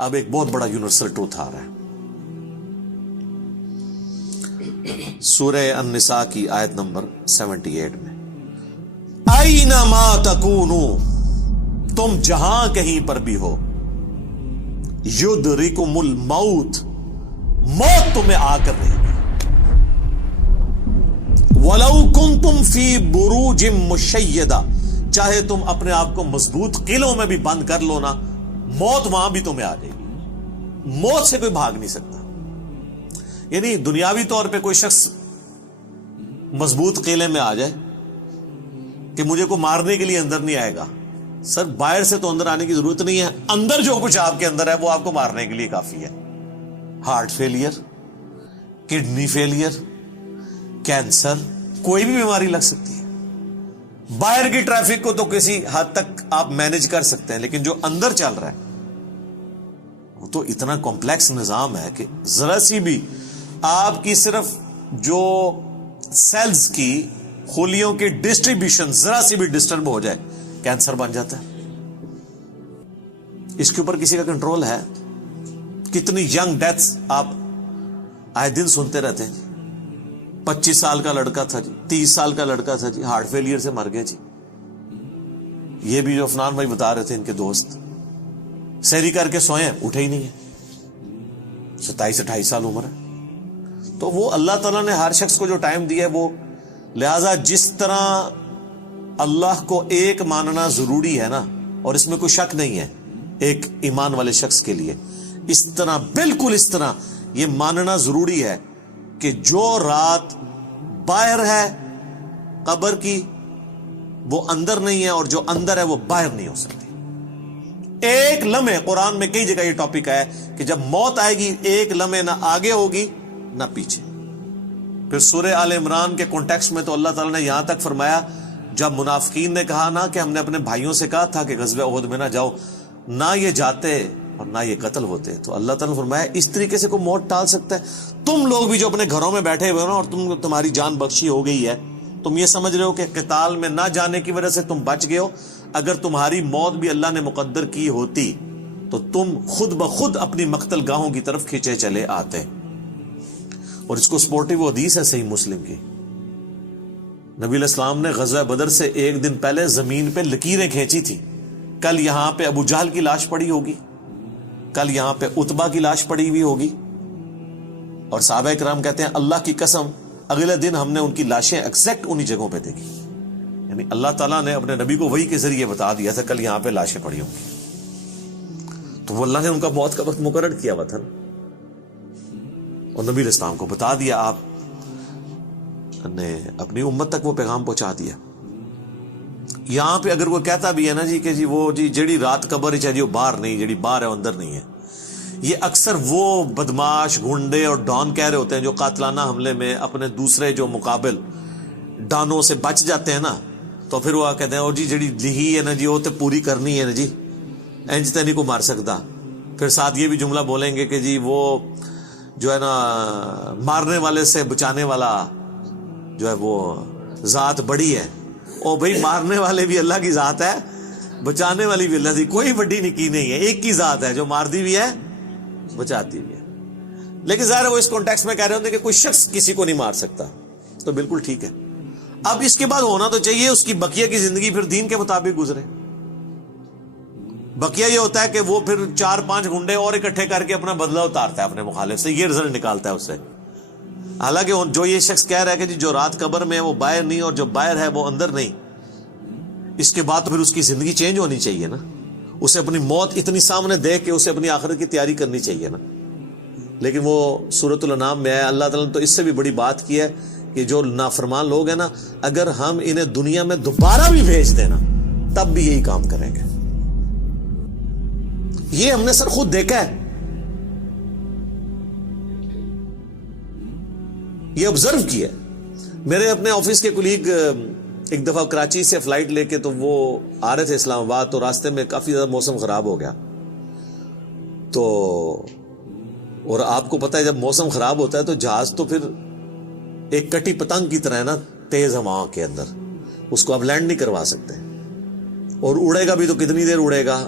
اب ایک بہت بڑا یونیورسل ٹروتھ آ رہا ہے. سورہ النساء کی آیت نمبر 78 میں، اینما تکونوا، تم جہاں کہیں پر بھی ہو، یدرکم الموت، موت تمہیں آ کر رہے گی. وَلَوْ كُنْتُمْ فِي بُرُوجٍ مُشَيَّدَةٍ، چاہے تم اپنے آپ کو مضبوط قلعوں میں بھی بند کر لو نا، موت وہاں بھی تمہیں آ جائے گی. موت سے کوئی بھاگ نہیں سکتا. یعنی دنیاوی طور پہ کوئی شخص مضبوط قلعے میں آ جائے کہ مجھے کو مارنے کے لیے اندر نہیں آئے گا، سر باہر سے تو اندر آنے کی ضرورت نہیں ہے، اندر جو کچھ آپ کے اندر ہے وہ آپ کو مارنے کے لیے کافی ہے. Heart failure, kidney failure, cancer, کوئی بھی بیماری لگ سکتی ہے. باہر کی ٹریفک کو تو کسی حد تک آپ مینج کر سکتے ہیں، لیکن جو اندر چل رہا ہے وہ تو اتنا کمپلیکس نظام ہے کہ ذرا سی بھی آپ کی صرف جو سیلز کی خلیوں کی ڈسٹریبیوشن ذرا سی بھی ڈسٹرب ہو جائے، کینسر بن جاتا ہے. اس کے اوپر کسی کا کنٹرول ہے؟ کتنی ینگ ڈیتھس آپ آئے دن سنتے رہتے ہیں. 25 سال کا لڑکا تھا جی، 30 سال کا لڑکا تھا جی، ہارٹ فیلئر سے مر گیا جی. یہ بھی جو عفنان بھائی بتا رہے تھے، ان کے دوست سحری کر کے سوئے ہیں، اٹھے ہی نہیں ہے، 27-28 سال عمر ہے. تو وہ اللہ تعالیٰ نے ہر شخص کو جو ٹائم دیا ہے وہ، لہذا جس طرح اللہ کو ایک ماننا ضروری ہے نا، اور اس میں کوئی شک نہیں ہے ایک ایمان والے شخص کے لیے، اس طرح بالکل اس طرح یہ ماننا ضروری ہے کہ جو رات باہر ہے قبر کی وہ اندر نہیں ہے، اور جو اندر ہے وہ باہر نہیں ہو سکتی. ایک لمحے، قرآن میں کئی جگہ یہ ٹاپک ہے کہ جب موت آئے گی ایک لمحے نہ آگے ہوگی نہ پیچھے. پھر سورہ آل عمران کے کانٹیکسٹ میں تو اللہ تعالیٰ نے یہاں تک فرمایا، جب منافقین نے کہا نا کہ ہم نے اپنے بھائیوں سے کہا تھا کہ غزوہ احد میں نہ جاؤ، نہ یہ جاتے اور نہ یہ قتل ہوتے، تو اللہ تعالیٰ نے فرمایا اس طریقے سے کوئی موت ٹال سکتا ہے؟ تم لوگ بھی جو اپنے گھروں میں بیٹھے ہوئے ہو نا، اور تمہاری جان بخشی ہو گئی ہے، تم یہ سمجھ رہے ہو کہ قتال میں نہ جانے کی وجہ سے تم بچ گئے ہو. اگر تمہاری موت بھی اللہ نے مقدر کی ہوتی تو تم خود بخود اپنی مقتل گاہوں کی طرف کھینچے چلے آتے. اور اس کو سپورٹیو حدیث ہے صحیح مسلم کی، نبی علیہ السلام نے غزوہ بدر سے ایک دن پہلے زمین پہ لکیریں کھینچی تھی. کل یہاں پہ ابو جہل کی لاش پڑی ہوگی، کل یہاں پہ عتبہ کی لاش پڑی ہوئی ہوگی، اور صحابہ کرام کہتے ہیں اللہ کی قسم اگلے دن ہم نے ان کی لاشیں ایگزیکٹ انہی جگہوں پہ دیکھی. یعنی اللہ تعالیٰ نے اپنے نبی کو وحی کے ذریعے بتا دیا تھا کل یہاں پہ لاشیں پڑی ہوں گی. تو وہ اللہ نے ان کا موت کا وقت مقرر کیا ہوا تھا نا، اور نبی علیہ السلام کو بتا دیا، آپ نے اپنی امت تک وہ پیغام پہنچا دیا. یہاں پہ اگر کوئی کہتا بھی ہے نا جی کہ جی وہ جی جڑی رات قبر چاہے جی وہ باہر نہیں، جڑی باہر ہے وہ اندر نہیں ہے، یہ اکثر وہ بدماش گنڈے اور ڈان کہہ رہے ہوتے ہیں جو قاتلانہ حملے میں اپنے دوسرے جو مقابل ڈانوں سے بچ جاتے ہیں نا، تو پھر وہ کہتے ہیں اور جی جڑی لہی ہے نا جی وہ تو پوری کرنی ہے نا جی، انج تے نہیں کو مار سکتا. پھر ساتھ یہ بھی جملہ بولیں گے کہ جی وہ جو ہے نا مارنے والے سے بچانے والا جو ہے وہ ذات بڑی ہے. او بھائی مارنے والے بھی اللہ کی ذات ہے، بچانے والی بھی اللہ کی، کوئی بڑی نکی نہیں ہے، ایک کی ذات ہے جو مارتی بھی ہے بچاتی بھی ہے. لیکن ظاہر ہے وہ اس کانٹیکسٹ میں کہہ رہے ہوتے کہ کوئی شخص کسی کو نہیں مار سکتا، تو بالکل ٹھیک ہے. اب اس کے بعد ہونا تو چاہیے اس کی بقیہ کی زندگی پھر دین کے مطابق گزرے. بقیہ یہ ہوتا ہے کہ وہ پھر 4-5 گنڈے اور اکٹھے کر کے اپنا بدلہ اتارتا ہے اپنے مخالف سے، یہ رزلٹ نکالتا ہے اس سے. حالانکہ جو یہ شخص کہہ رہا ہے کہ جی جو رات قبر میں ہے وہ باہر نہیں اور جو باہر ہے وہ اندر نہیں، اس کے بعد تو پھر اس کی زندگی چینج ہونی چاہیے نا، اسے اپنی موت اتنی سامنے دیکھ کے اسے اپنی آخرت کی تیاری کرنی چاہیے نا. لیکن وہ سورۃ الانعام میں ہے، اللہ تعالیٰ نے تو اس سے بھی بڑی بات کی ہے کہ جو نافرمان لوگ ہیں نا، اگر ہم انہیں دنیا میں دوبارہ بھی بھیج دینا تب بھی یہی کام کریں گے. یہ ہم نے سر خود دیکھا ہے، یہ آبزرو کیا. میرے اپنے آفس کے کولیگ ایک دفعہ کراچی سے فلائٹ لے کے تو وہ آ رہے تھے اسلام آباد، تو راستے میں کافی زیادہ موسم خراب ہو گیا. تو اور آپ کو پتہ ہے جب موسم خراب ہوتا ہے تو جہاز تو پھر ایک کٹی پتنگ کی طرح ہے نا، تیز ہواؤں کے اندر اس کو آپ لینڈ نہیں کروا سکتے، اور اڑے گا بھی تو کتنی دیر اڑے گا،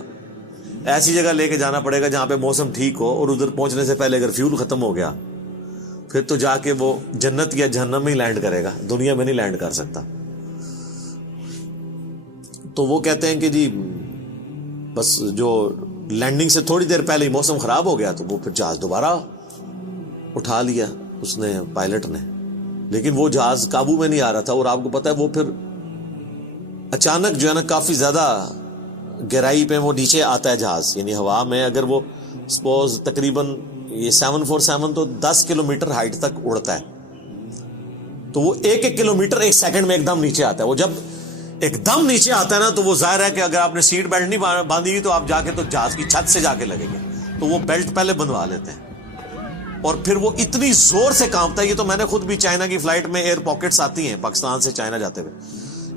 ایسی جگہ لے کے جانا پڑے گا جہاں پہ موسم ٹھیک ہو, اور ادھر پہنچنے سے پہلے اگر فیول ختم ہو گیا پھر تو جا کے وہ جنت یا جہنم میں ہی لینڈ کرے گا, دنیا میں نہیں لینڈ کر سکتا. تو وہ کہتے ہیں کہ جی بس جو لینڈنگ سے تھوڑی دیر پہلے ہی موسم خراب ہو گیا تو وہ پھر جہاز دوبارہ اٹھا لیا اس نے, پائلٹ نے, لیکن وہ جہاز قابو میں نہیں آ رہا تھا. اور آپ کو پتا ہے وہ پھر اچانک جو ہے نا کافی زیادہ گہرائی پہ وہ نیچے آتا ہے جہاز, یعنی ہوا میں اگر وہ سپوز تقریباً یہ 747 تو 10 کلومیٹر ہائٹ تک اڑتا ہے, تو وہ ایک کلومیٹر ایک سیکنڈ میں ایک دم نیچے آتا ہے. وہ جب ایک دم نیچے آتا ہے نا تو وہ ظاہر ہے کہ اگر آپ نے سیٹ بیلٹ نہیں باندھی ہوئی تو آپ جا کے تو جہاز کی چھت سے جا کے لگیں گے, تو وہ بیلٹ پہلے بندھوا لیتے ہیں. اور پھر وہ اتنی زور سے کانپتا ہے, یہ تو میں نے خود بھی چائنا کی فلائٹ میں ایئر پاکٹس آتی ہیں پاکستان سے چائنا جاتے ہوئے,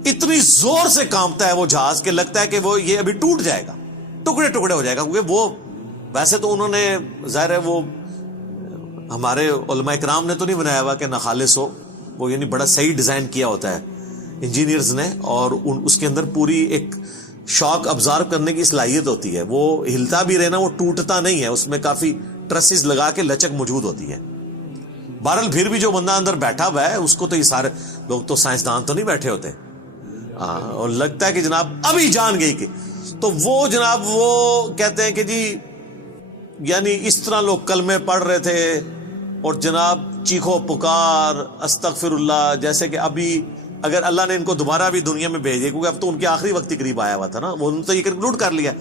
اتنی زور سے کانپتا ہے وہ جہاز کہ لگتا ہے کہ وہ یہ ابھی ٹوٹ جائے گا, ٹکڑے ٹکڑے ہو جائے گا. کیونکہ وہ ویسے تو انہوں نے ظاہر ہے وہ ہمارے علماء کرام نے تو نہیں بنایا ہوا کہ ناخالص ہو, وہ یعنی بڑا صحیح ڈیزائن کیا ہوتا ہے انجینئرز نے, اور اس کے اندر پوری ایک شاک ابزارو کرنے کی صلاحیت ہوتی ہے. وہ ہلتا بھی رہنا, وہ ٹوٹتا نہیں ہے, اس میں کافی ٹرسز لگا کے لچک موجود ہوتی ہے. بہرحال پھر بھی جو بندہ اندر بیٹھا ہوا ہے اس کو تو یہ سارے لوگ تو سائنسدان تو نہیں بیٹھے ہوتے, اور لگتا ہے کہ جناب ابھی جان گئی کہ, تو وہ جناب وہ کہتے ہیں کہ جی یعنی اس طرح لوگ کلمے پڑھ رہے تھے اور جناب چیخو پکار استغفر اللہ, جیسے کہ ابھی اگر اللہ نے ان کو دوبارہ بھی دنیا میں بھیج دیا, کیونکہ اب تو ان کے آخری وقت ہی قریب آیا ہوا تھا نا, وہ انہوں نے تو یہ کنکلوڈ کر لیا,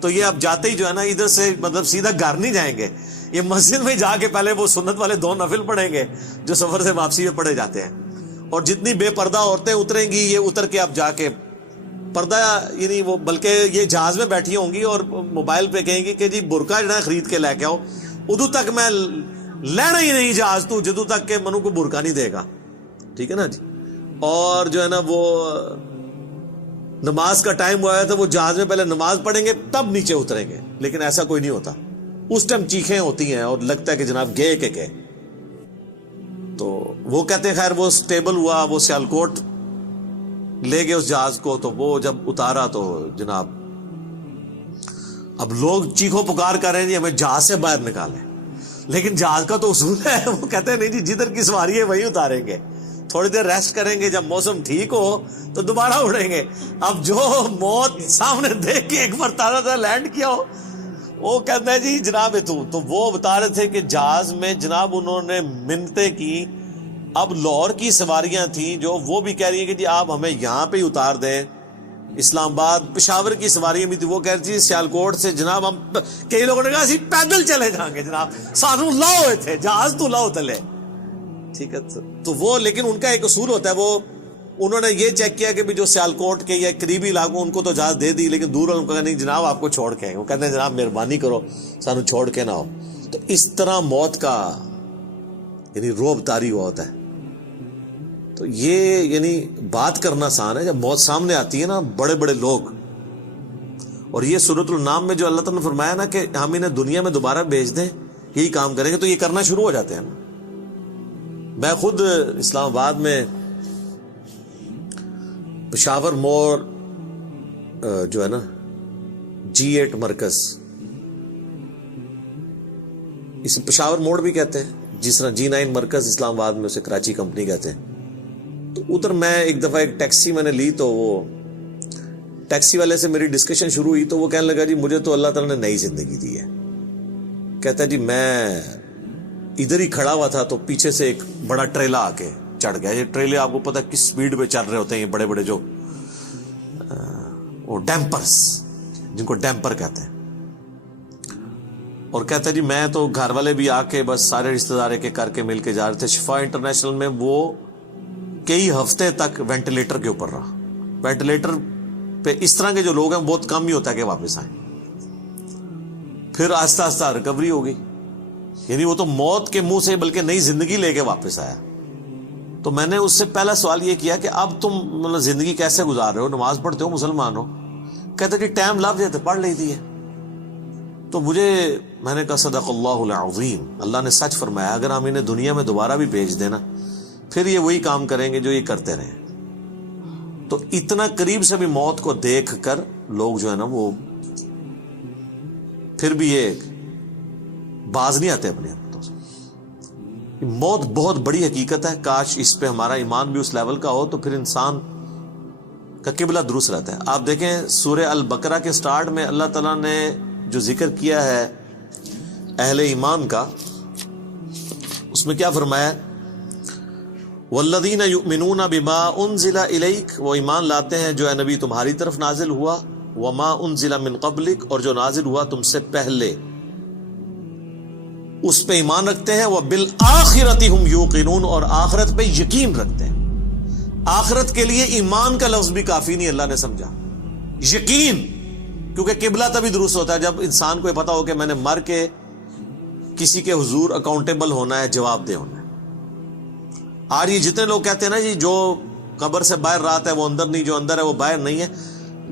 تو یہ اب جاتے ہی جو ہے نا ادھر سے مطلب سیدھا گھر نہیں جائیں گے, یہ مسجد میں جا کے پہلے وہ سنت والے 2 نفل پڑھیں گے جو سفر سے واپسی میں پڑھے جاتے ہیں. اور جتنی بے پردہ عورتیں اتریں گی یہ اتر کے اب جا کے پردہ یعنی وہ, بلکہ یہ جہاز میں بیٹھی ہوں گی اور موبائل پہ کہیں گی کہ جی برقع جو ہے خرید کے لے کے آؤ, ادو تک میں لینا ہی نہیں جہاز تو جدو تک کہ منو کو برقع نہیں دے گا, ٹھیک ہے نا جی. اور جو ہے نا وہ نماز کا ٹائم ہوا ہے تو وہ جہاز میں پہلے نماز پڑھیں گے تب نیچے اتریں گے, لیکن ایسا کوئی نہیں ہوتا. اس ٹائم چیخیں ہوتی ہیں اور لگتا ہے کہ جناب گئے کہ گئے. تو وہ کہتے ہیں خیر وہ سٹیبل ہوا, وہ سیالکوٹ لے گئے اس جہاز کو, تو وہ جب اتارا تو جناب اب لوگ چیخو پکار کر رہے ہیں جی ہمیں جہاز سے باہر نکالیں, لیکن جہاز کا تو اصول ہے, وہ کہتے ہیں نہیں جی جدھر کی سواری ہے وہی اتاریں گے, تھوڑی دیر ریسٹ کریں گے, جب موسم ٹھیک ہو تو دوبارہ اڑیں گے. اب جو موت سامنے دیکھ کے ایک بار تازہ لینڈ کیا ہو, وہ کہتا ہے جی جناب تو وہ بتا رہے تھے کہ جہاز میں جناب انہوں نے منتیں کی. اب لاہور کی سواریاں تھیں جو وہ بھی کہہ رہی ہیں کہ جی آپ ہمیں یہاں پہ ہی اتار دیں, اسلام آباد پشاور کی سواریاں بھی تھی, وہ کہہ رہی تھی سیالکوٹ سے جناب ہم, کئی لوگوں نے کہا اسی پیدل چلے جائیں گے جناب, سانو لاؤ ہوئے تھے جہاز تو لاؤ تلے, ٹھیک ہے. تو وہ لیکن ان کا ایک اصول ہوتا ہے, وہ انہوں نے یہ چیک کیا کہ بھی جو سیالکوٹ کے یا قریبی علاقوں ان کو تو اجازت دے دی, لیکن دور والوں کو کہا نہیں جناب آپ کو چھوڑ کے, وہ کہتے ہیں جناب مہربانی کرو سانو چھوڑ کے نہ ہو. تو اس طرح موت کا یعنی روب طاری ہوا ہوتا ہے. تو یہ یعنی بات کرنا آسان ہے, جب موت سامنے آتی ہے نا بڑے بڑے لوگ, اور یہ سورۃ النام میں جو اللہ تعالیٰ نے فرمایا نا کہ ہم انہیں دنیا میں دوبارہ بھیج دیں یہی کام کریں گے, تو یہ کرنا شروع ہو جاتے ہیں نا. میں خود اسلام آباد میں پشاور موڑ جو ہے نا G8 مرکز, اس پشاور موڑ بھی کہتے ہیں, جس طرح G9 مرکز اسلام آباد میں اسے کراچی کمپنی کہتے ہیں. تو ادھر میں ایک دفعہ ایک ٹیکسی میں نے لی, تو وہ ٹیکسی والے سے میری ڈسکشن شروع ہوئی, تو وہ کہنے لگا جی مجھے تو اللہ تعالیٰ نے نئی زندگی دی ہے. کہتا ہے جی میں ادھر ہی کھڑا ہوا تھا تو پیچھے سے ایک بڑا ٹریلا آ کے چڑھ گیا. یہ ٹریلے آپ کو پتہ کس سپیڈ پہ چل رہے ہوتے ہیں, یہ بڑے بڑے جو وہ ڈیمپرز, جن کو ڈیمپر کہتے ہیں. اور کہتا ہے جی میں تو گھر والے بھی آ کے بس سارے رشتہ دار کے کر کے مل کے جا رہے تھے. شفا انٹرنیشنل میں وہ کئی ہفتے تک وینٹیلیٹر کے اوپر رہا. وینٹیلیٹر پہ اس طرح کے جو لوگ ہیں بہت کم ہی ہوتا ہے کہ واپس آئیں. پھر آہستہ آہستہ ریکوری ہو گئی, یعنی وہ تو موت کے منہ سے بلکہ نئی زندگی لے کے واپس آیا. تو میں نے اس سے پہلا سوال یہ کیا کہ اب تم مطلب زندگی کیسے گزار رہے ہو, نماز پڑھتے ہو, مسلمان ہو؟ کہتے کہ ٹائم لگ جاتے پڑھ لیتی ہے. تو میں نے کہا صدق اللہ العظیم, اللہ نے سچ فرمایا, اگر ہم انہیں دنیا میں دوبارہ بھی بھیج دینا پھر یہ وہی کام کریں گے جو یہ کرتے رہے. تو اتنا قریب سے بھی موت کو دیکھ کر لوگ جو ہے نا وہ پھر بھی یہ باز نہیں آتے اپنے حرکتوں سے. موت بہت بڑی حقیقت ہے. کاش اس پہ ہمارا ایمان بھی اس لیول کا ہو تو پھر انسان کا قبلہ درست رہتا ہے. آپ دیکھیں سورہ البقرہ کے سٹارٹ میں اللہ تعالیٰ نے جو ذکر کیا ہے اہل ایمان کا, اس میں کیا فرمایا؟ والذین یؤمنون بما انزل الیک, وہ ایمان لاتے ہیں جو اے نبی تمہاری طرف نازل ہوا, وما انزل من قبلک, اور جو نازل ہوا تم سے پہلے, اس پہ ایمان رکھتے ہیں. وبالآخرۃ ہم یوقنون, اور آخرت پہ یقین رکھتے ہیں. آخرت کے لیے ایمان کا لفظ بھی کافی نہیں, اللہ نے سمجھا یقین, کیونکہ قبلہ تبھی درست ہوتا ہے جب انسان کو یہ پتا ہو کہ میں نے مر کے کسی کے حضور اکاؤنٹیبل ہونا ہے, جواب دہ ہونا ہے. آج یہ جتنے لوگ کہتے ہیں نا جی جو قبر سے باہر رات ہے وہ اندر نہیں, جو اندر ہے وہ باہر نہیں ہے,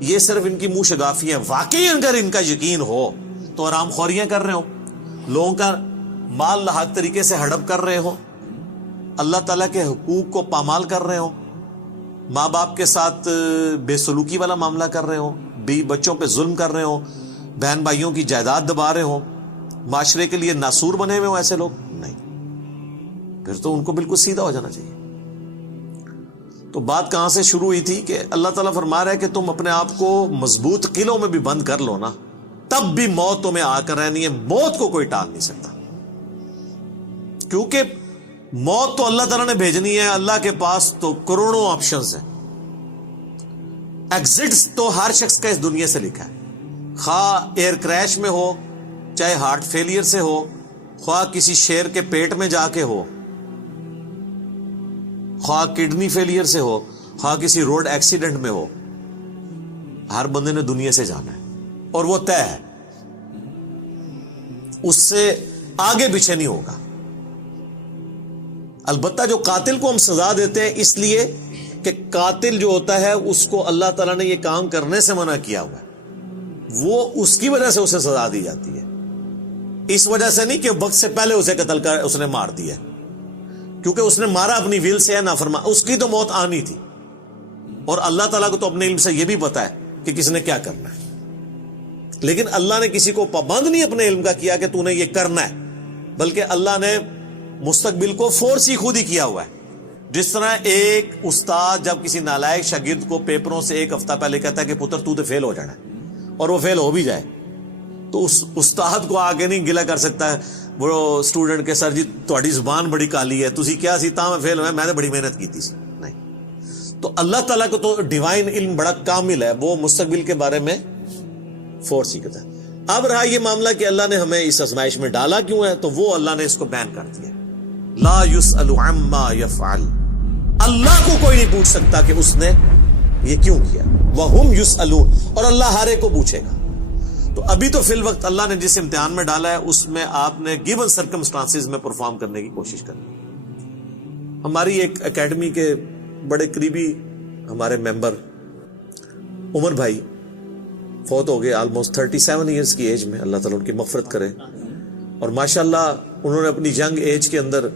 یہ صرف ان کی منہ شگافی ہے. واقعی اگر ان کا یقین ہو تو آرام خوریاں کر رہے ہو, لوگوں کا مال لاحق طریقے سے ہڑپ کر رہے ہو, اللہ تعالیٰ کے حقوق کو پامال کر رہے ہو, ماں باپ کے ساتھ بے سلوکی والا معاملہ کر رہے ہو, بیوی بچوں پہ ظلم کر رہے ہو, بہن بھائیوں کی جائیداد دبا رہے ہو, معاشرے کے لیے ناسور بنے ہوئے ہو, ایسے لوگ نہیں, پھر تو ان کو بالکل سیدھا ہو جانا چاہیے. تو بات کہاں سے شروع ہوئی تھی کہ اللہ تعالیٰ فرما رہا ہے کہ تم اپنے آپ کو مضبوط قلعوں میں بھی بند کر لو نا, تب بھی موت تمہیں آ کر رہنی ہے. موت کو کوئی ٹال نہیں سکتا, کیونکہ موت تو اللہ تعالیٰ نے بھیجنی ہے. اللہ کے پاس تو کروڑوں آپشنز ہیں. ایگزٹس تو ہر شخص کا اس دنیا سے لکھا ہے, خواہ ایئر کریش میں ہو, چاہے ہارٹ فیلئر سے ہو, خواہ کسی شیر کے پیٹ میں جا کے ہو, خواہ کڈنی فیلئر سے ہو, خواہ کسی روڈ ایکسیڈنٹ میں ہو, ہر بندے نے دنیا سے جانا ہے اور وہ طے ہے, اس سے آگے پیچھے نہیں ہوگا. البتہ جو قاتل کو ہم سزا دیتے ہیں اس لیے کہ قاتل جو ہوتا ہے اس کو اللہ تعالیٰ نے یہ کام کرنے سے منع کیا ہوا ہے, وہ اس کی وجہ سے اسے سزا دی جاتی ہے. اس وجہ سے نہیں کہ وقت سے پہلے اسے قتل کر اس نے مار دیا, کیونکہ اس نے مارا اپنی ویل سے ہے, نافرمان, اس کی تو موت آنی تھی. اور اللہ تعالیٰ کو تو اپنے علم سے یہ بھی پتا ہے کہ کس نے کیا کرنا ہے, لیکن اللہ نے کسی کو پابند نہیں اپنے علم کا کیا کہ تو نے یہ کرنا ہے, بلکہ اللہ نے مستقبل کو فورس ہی خود ہی کیا ہوا ہے. جس طرح ایک استاد جب کسی نالائق شاگرد کو پیپروں سے ایک ہفتہ پہلے کہتا ہے کہ پتر تو فیل ہو جانا ہے, اور وہ فیل ہو بھی جائے, تو اس استاد کو آگے نہیں گلا کر سکتا ہے وہ اسٹوڈنٹ کے, سر جی تہاڈی زبان بڑی کالی ہے, تسی کیا سی تاں میں فیل ہویا, میں نے بڑی محنت کی تھی. نہیں, تو اللہ تعالیٰ کو تو ڈیوائن علم بڑا کامل ہے, وہ مستقبل کے بارے میں فورس ہی کرتا ہے. اب رہا یہ معاملہ کہ اللہ نے ہمیں اس آزمائش میں ڈالا کیوں ہے, تو وہ اللہ نے اس کو بین کر دیا. لا يسأل عما يفعل, اللہ کو کوئی نہیں پوچھ سکتا کہ اس نے یہ کیوں کیا. وَهُمْ يُسْأَلُونَ, اور اللہ ہر ایک کو پوچھے گا. تو ابھی تو فی الوقت اللہ نے جس امتحان میں ڈالا ہے اس میں آپ نے گیون سرکمسٹانسز میں پرفارم کرنے کی کوشش کرنی. ہماری ایک اکیڈمی کے بڑے قریبی ہمارے ممبر عمر بھائی فوت ہو گئے آلموسٹ 37 ایئرز کی ایج میں, اللہ تعالیٰ ان کی مغفرت کرے. اور ماشاءاللہ انہوں نے اپنی ینگ ایج کے اندر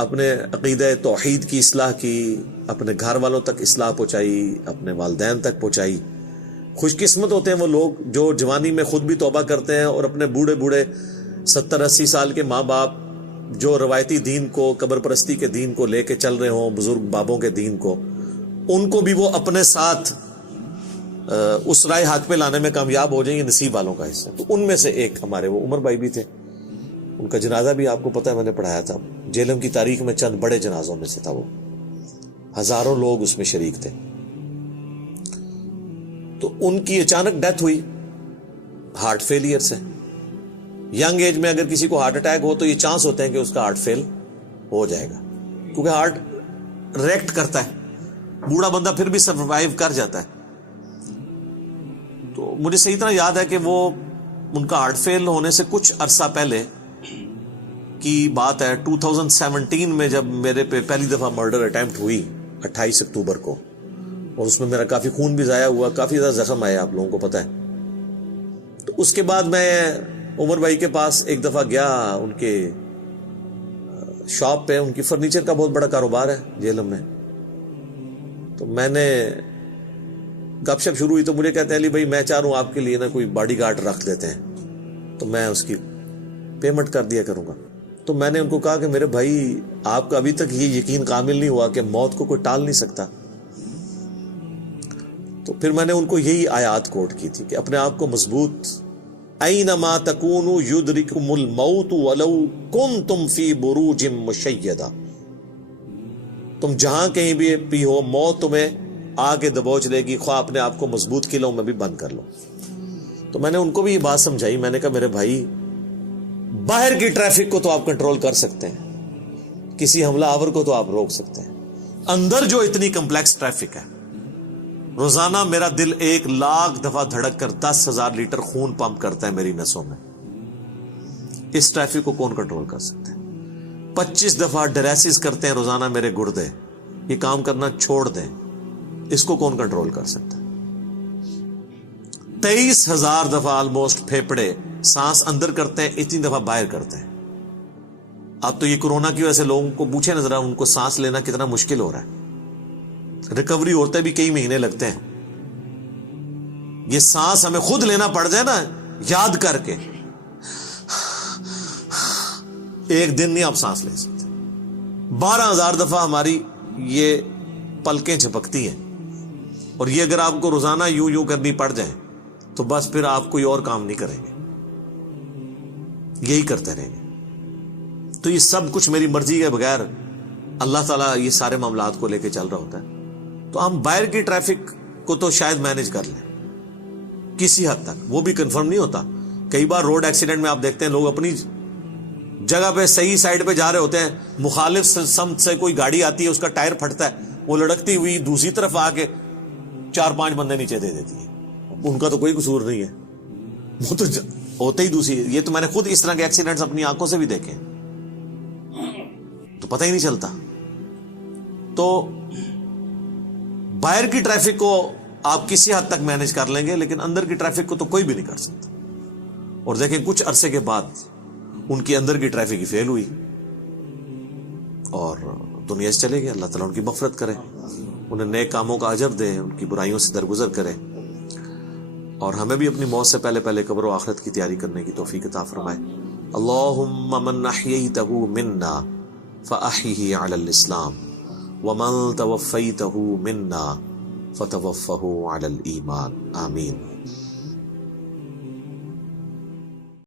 اپنے عقیدہ توحید کی اصلاح کی, اپنے گھر والوں تک اصلاح پہنچائی, اپنے والدین تک پہنچائی. خوش قسمت ہوتے ہیں وہ لوگ جو جوانی میں خود بھی توبہ کرتے ہیں اور اپنے بوڑھے بوڑھے 70-80 سال کے ماں باپ جو روایتی دین کو, قبر پرستی کے دین کو لے کے چل رہے ہوں, بزرگ بابوں کے دین کو, ان کو بھی وہ اپنے ساتھ اس رائے حق پہ لانے میں کامیاب ہو جائیں, یہ نصیب والوں کا حصہ. تو ان میں سے ایک ہمارے وہ عمر بھائی بھی تھے, ان کا جنازہ بھی آپ کو پتہ ہے میں نے پڑھایا تھا. جیلم کی تاریخ میں چند بڑے جنازوں میں سے تھا وہ, ہزاروں لوگ اس میں شریک تھے. تو ان کی اچانک ڈیتھ ہوئی ہارٹ فیلئر سے. ینگ ایج میں اگر کسی کو ہارٹ اٹیک ہو تو یہ چانس ہوتے ہیں کہ اس کا ہارٹ فیل ہو جائے گا, کیونکہ ہارٹ ریئیکٹ کرتا ہے. بوڑھا بندہ پھر بھی سروائیو کر جاتا ہے. تو مجھے صحیح طرح یاد ہے کہ وہ ان کا ہارٹ فیل ہونے سے کچھ عرصہ پہلے کی بات ہے, 2017 میں جب میرے پہ پہلی دفعہ مرڈر اٹیمپٹ ہوئی 28 اکتوبر کو, اور اس میں میرا کافی خون بھی ضائع ہوا, کافی زیادہ زخم آیا, آپ لوگوں کو پتہ ہے. تو اس کے بعد میں عمر بھائی کے پاس ایک دفعہ گیا, ان کے شاپ پہ, ان کی فرنیچر کا بہت بڑا کاروبار ہے جیلم میں. تو میں نے گپ شپ شروع ہوئی تو مجھے کہتے ہیں علی بھائی میں چاہ رہا ہوں آپ کے لیے نا کوئی باڈی گارڈ رکھ لیتے ہیں. تو میں اس کی پیمنٹ کر دیا کروں گا. تو میں نے ان کو کہا کہ میرے بھائی آپ کا ابھی تک یہ یقین کامل نہیں ہوا کہ موت کو کوئی ٹال نہیں سکتا. تو پھر میں نے ان کو یہی آیات کوٹ کی تھی کہ اپنے آپ کو مضبوط، اینما تکونوا یدرککم الموت ولو کنتم فی بروج مشیدہ، تم جہاں کہیں بھی ہو موت تمہیں آ کے دبوچ لے گی، خواہ اپنے آپ کو مضبوط قلعوں میں بھی بند کر لو. تو میں نے ان کو بھی یہ بات سمجھائی. میں نے کہا میرے بھائی باہر کی ٹریفک کو تو آپ کنٹرول کر سکتے ہیں، کسی حملہ آور کو تو آپ روک سکتے ہیں، اندر جو اتنی کمپلیکس ٹریفک ہے، روزانہ میرا دل 1,00,000 دفعہ دھڑک کر 10,000 لیٹر خون پمپ کرتا ہے میری نسوں میں، اس ٹریفک کو کون کنٹرول کر سکتے ہیں؟ 25 دفعہ ڈریسز کرتے ہیں روزانہ میرے گردے، یہ کام کرنا چھوڑ دیں، اس کو کون کنٹرول کر سکتا ہے؟ 23,000 دفعہ آلموسٹ پھیپڑے سانس اندر کرتے ہیں، اتنی دفعہ باہر کرتے ہیں. اب تو یہ کورونا کی وجہ سے لوگوں کو پوچھے نظر ان کو سانس لینا کتنا مشکل ہو رہا ہے، ریکوری ہوتے بھی کئی مہینے لگتے ہیں. یہ سانس ہمیں خود لینا پڑ جائے نا یاد کر کے، ایک دن نہیں آپ سانس لے سکتے. 12,000 دفعہ ہماری یہ پلکیں جھپکتی ہیں، اور یہ اگر آپ کو روزانہ یوں کرنی پڑ جائے تو بس پھر آپ کوئی اور کام نہیں کریں گے، یہی کرتے رہیں گے. تو یہ سب کچھ میری مرضی کے بغیر اللہ تعالیٰ یہ سارے معاملات کو لے کے چل رہا ہوتا ہے. تو ہم باہر کی ٹریفک کو تو شاید مینج کر لیں کسی حد تک، وہ بھی کنفرم نہیں ہوتا. کئی بار روڈ ایکسیڈنٹ میں آپ دیکھتے ہیں لوگ اپنی جگہ پہ صحیح سائڈ پہ جا رہے ہوتے ہیں، مخالف سمت سے کوئی گاڑی آتی ہے، اس کا ٹائر پھٹتا ہے، وہ لڑکتی ہوئی دوسری طرف آ کے 4-5 بندے نیچے دے دیتی ہے. ان کا تو کوئی قصور نہیں ہے، وہ تو ہوتے ہی دوسری. یہ تو میں نے خود اس طرح کے ایکسیڈنٹس اپنی آنکھوں سے بھی دیکھے، تو پتہ ہی نہیں چلتا. تو باہر کی ٹریفک کو آپ کسی حد تک مینج کر لیں گے، لیکن اندر کی ٹریفک کو تو کوئی بھی نہیں کر سکتا. اور دیکھیں کچھ عرصے کے بعد ان کی اندر کی ٹریفک ہی فیل ہوئی اور دنیا سے چلے گئے. اللہ تعالیٰ ان کی مغفرت کرے، انہیں نیک کاموں کا اجر دے، ان کی برائیوں سے درگزر کرے، اور ہمیں بھی اپنی موت سے پہلے قبر و آخرت کی تیاری کرنے کی توفیق عطا فرمائے. اللہم من احییتہ منا فاحیہ علی الاسلام ومن توفیتہ منا فتوفہ علی الایمان. آمین.